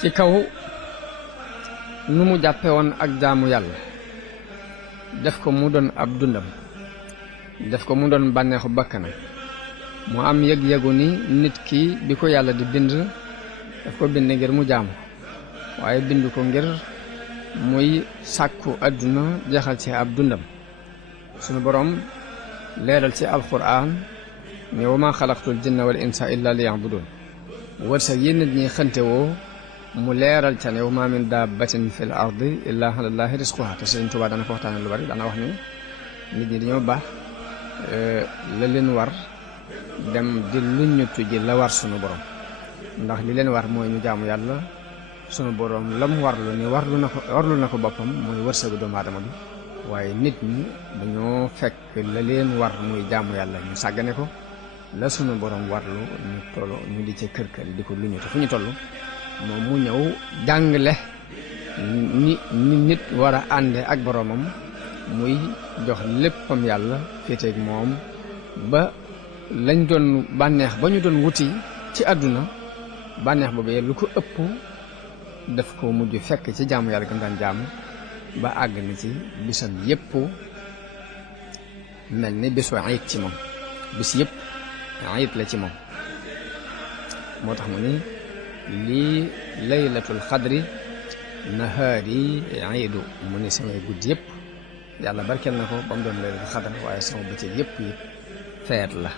ci kaw nu mu jàppe woon ak jaamu yàlla def ko mu doon ab dundam def ko mu doon bànneexu bakkanam mu am yëg-yëgu ni nit ki bi ko yàlla di bind daf ko bind ngir mu jaamu waaye bind ko ngir muy sàkku àdduna jeexal ci ab dundam sunu boroom leeral ci alquran ne wa ma xalaqtul jinna wal insa illa liya'budun wërsëg yi nit ñi xënte woo mu leeral ca ne wa ma min dabbatin fil ardi illa ala llahi rizquha te Sëriñ Tuubaa dana ko waxtaane lu bari dana wax ni nit ñi dañoo baax la leen war dem di luññutu ji la war sunu borom ndax li leen war mooy ñu jaamu yàlla sunu borom lam warlu ni warlu na ko boppam mooy wërsëgu doomu aadama bi waaye nit ñi dañoo fekk la leen war muy jaamu yàlla ñu sàggane ko la sunu borom warlu ñu tollu ñu di ca kër di ko luññutu fu ñu toll moom mu ñëw jàngale ni nit war a ànde ak boromam muy jox léppam yàlla féeteeg moom ba lañ doon bànneex ba ñu doon wuti ci àdduna bànneex boobu lu ko ëpp daf ko mujj fekk ci jaamu yàlla gam daan jaamu ba àgg na ci bisam yépp mel ni bisu ayit ci moom bis yépp ayit la ci moom moo tax mu ni lii laylatul xadri nahaari iidu mu ni samay guddi yépp yàlla barkeel na ko ba mu doon laylatul xadr waaye sama bëccëg yépp yi feet la